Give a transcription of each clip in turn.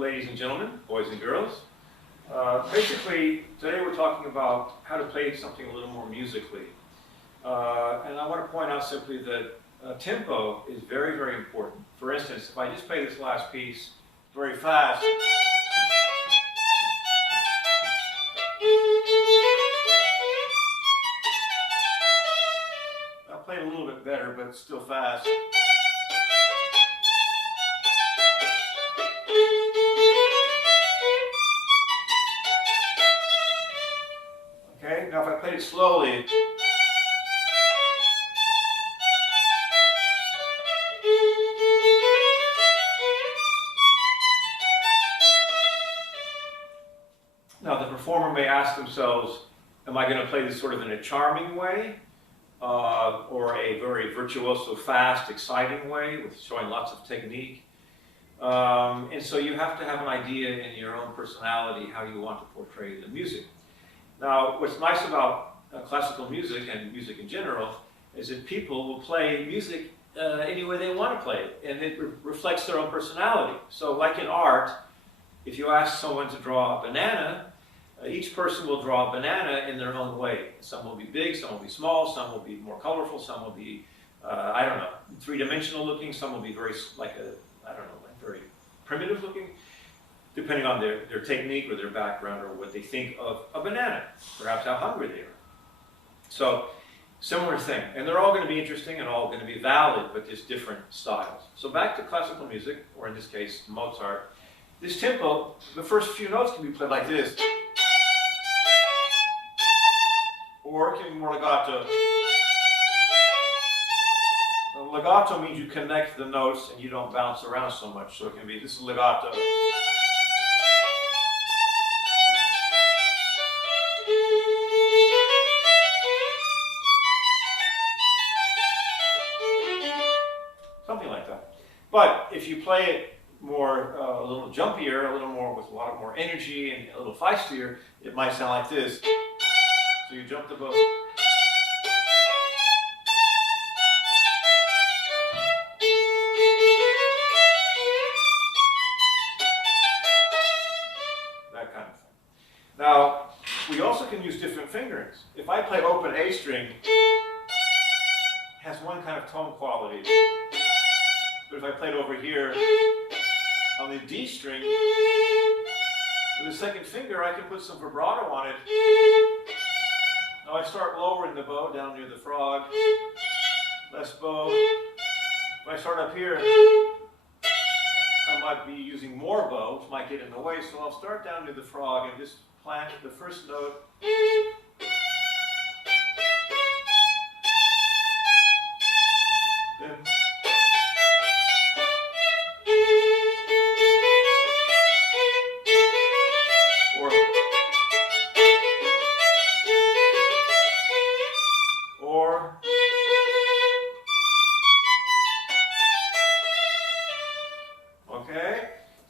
ladies and gentlemen, boys and girls. Basically, today we're talking about how to play something a little more musically. And I want to point out simply that tempo is very, very important. For instance, if I just play this last piece very fast, I'll play it a little bit better, but it's still fast. Okay, now if I play it slowly, now the performer may ask themselves, am I going to play this sort of in a charming way, or a very virtuoso, fast, exciting way with showing lots of technique? And so you have to have an idea in your own personality how you want to portray the music. Now, what's nice about classical music and music in general is that people will play music any way they want to play it, and it reflects their own personality. So like in art, if you ask someone to draw a banana, each person will draw a banana in their own way. Some will be big, some will be small, some will be more colorful, some will be, I don't know, three-dimensional looking, some will be very, like very primitive looking, depending on their technique or their background or what they think of a banana, perhaps how hungry they are. So, similar thing. And they're all going to be interesting and all going to be valid, but just different styles. So back to classical music, or in this case, Mozart. This tempo, the first few notes can be played like this. Or it can be more legato. Now, legato means you connect the notes and you don't bounce around so much. So it can be, this is legato. Something like that. But if you play it more, a little jumpier, a little more with a lot more energy and a little feistier, it might sound like this. So you jump the bow. That kind of thing. Now, we also can use different fingerings. If I play open A string, it has one kind of tone quality. But if I played over here on the D string, with the second finger, I can put some vibrato on it. Now I start lowering the bow down near the frog, less bow. If I start up here, I might be using more bow, which might get in the way, so I'll start down near the frog and just plant the first note. Then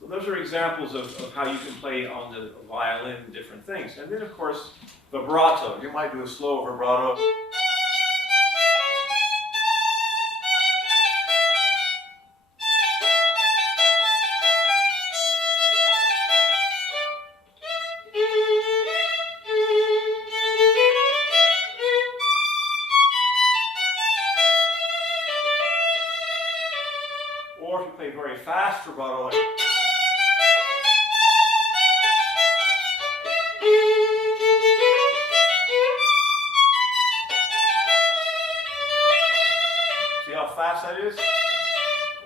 those are examples of how you can play on the violin different things. And then, of course, vibrato. You might do a slow vibrato. Or if you play very fast vibrato, like see how fast that is?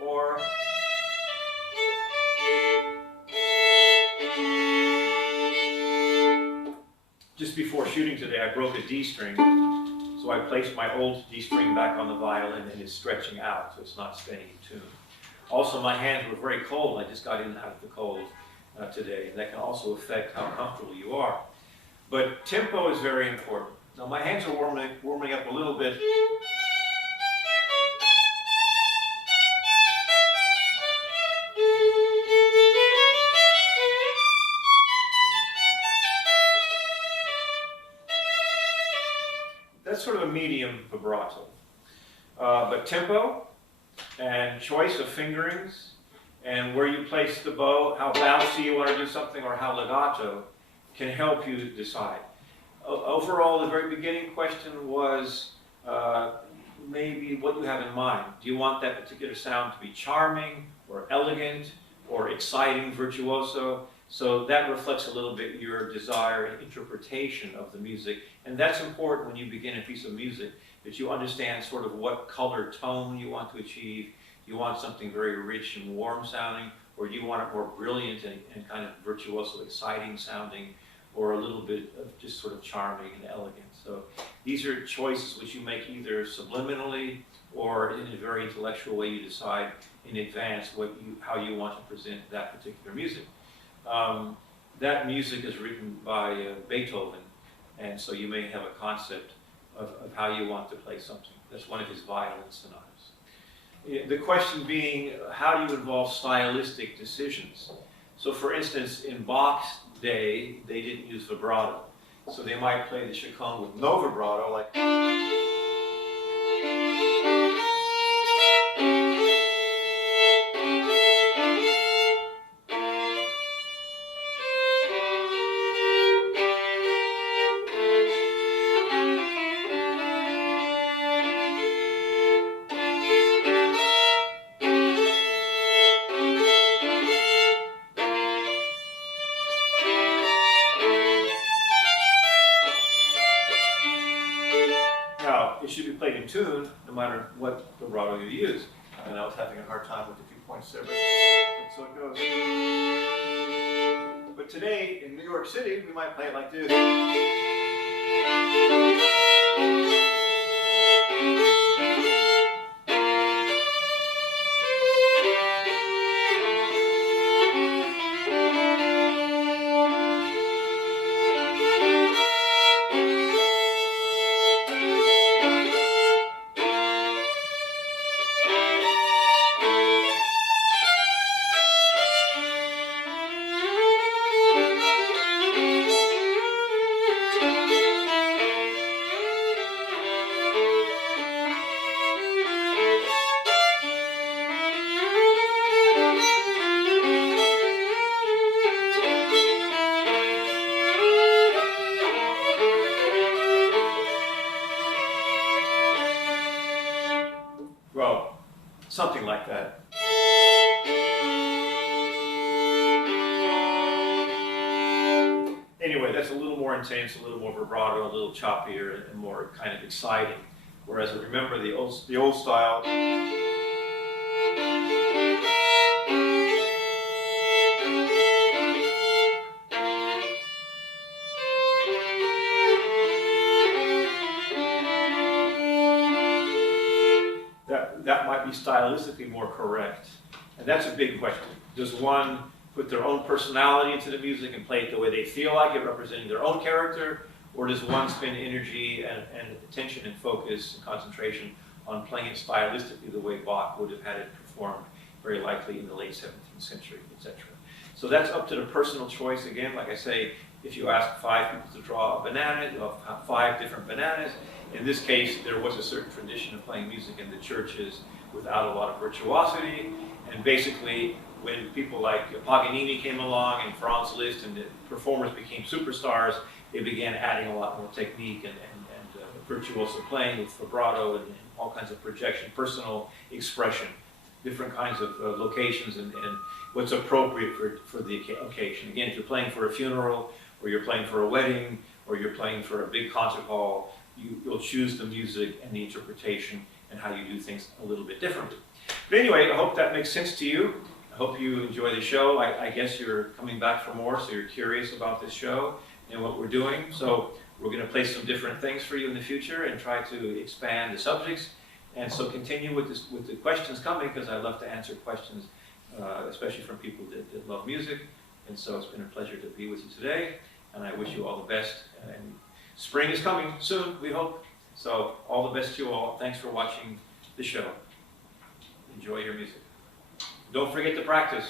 Or just before shooting today, I broke a D string, so I placed my old D string back on the violin and it's stretching out, so it's not staying in tune. Also, my hands were very cold. I just got in out of the cold today, and that can also affect how comfortable you are. But tempo is very important. Now, my hands are warming up a little bit. That's sort of a medium vibrato. But tempo and choice of fingerings And where you place the bow, how bouncy you want to do something, or how legato, can help you decide. Overall, the very beginning question was maybe what you have in mind. Do you want that particular sound to be charming, or elegant, or exciting, virtuoso? So that reflects a little bit your desire and interpretation of the music. And that's important when you begin a piece of music, that you understand sort of what color tone you want to achieve. You want something very rich and warm sounding, or do you want it more brilliant and kind of virtuoso, exciting sounding, or a little bit of just sort of charming and elegant. So these are choices which you make either subliminally or in a very intellectual way. You decide in advance how you want to present that particular music. That music is written by Beethoven, and so you may have a concept of how you want to play something. That's one of his violin sonatas. The question being, how do you involve stylistic decisions? So for instance, in Bach's day, they didn't use vibrato. So they might play the Chaconne with no vibrato, like... It should be played in tune, no matter what vibrato you use. And I was having a hard time with a few points there, but so it goes. But today, in New York City, we might play it like this. Well, something like that. Anyway, that's a little more intense, a little more vibrato, a little choppier, and more kind of exciting. Whereas remember the old style. That might be stylistically more correct. And that's a big question. Does one put their own personality into the music and play it the way they feel like it, representing their own character? Or does one spend energy and attention and focus and concentration on playing it stylistically the way Bach would have had it performed, very likely in the late 17th century, etc. So that's up to the personal choice. Again, like I say, if you ask 5 people to draw a banana, you'll have 5 different bananas. In this case, there was a certain tradition of playing music in the churches without a lot of virtuosity. And basically, when people like Paganini came along and Franz Liszt and the performers became superstars, they began adding a lot more technique and virtuoso playing with vibrato and all kinds of projection, personal expression, different kinds of locations and what's appropriate for the occasion. Again, if you're playing for a funeral, or you're playing for a wedding, or you're playing for a big concert hall, you'll choose the music and the interpretation and how you do things a little bit differently. But anyway, I hope that makes sense to you. I hope you enjoy the show. I guess you're coming back for more, so you're curious about this show and what we're doing. So we're going to play some different things for you in the future and try to expand the subjects. And so continue with the questions coming, because I love to answer questions, especially from people that love music. And so it's been a pleasure to be with you today. And I wish you all the best. And spring is coming soon, we hope. So all the best to you all. Thanks for watching the show. Enjoy your music. Don't forget to practice.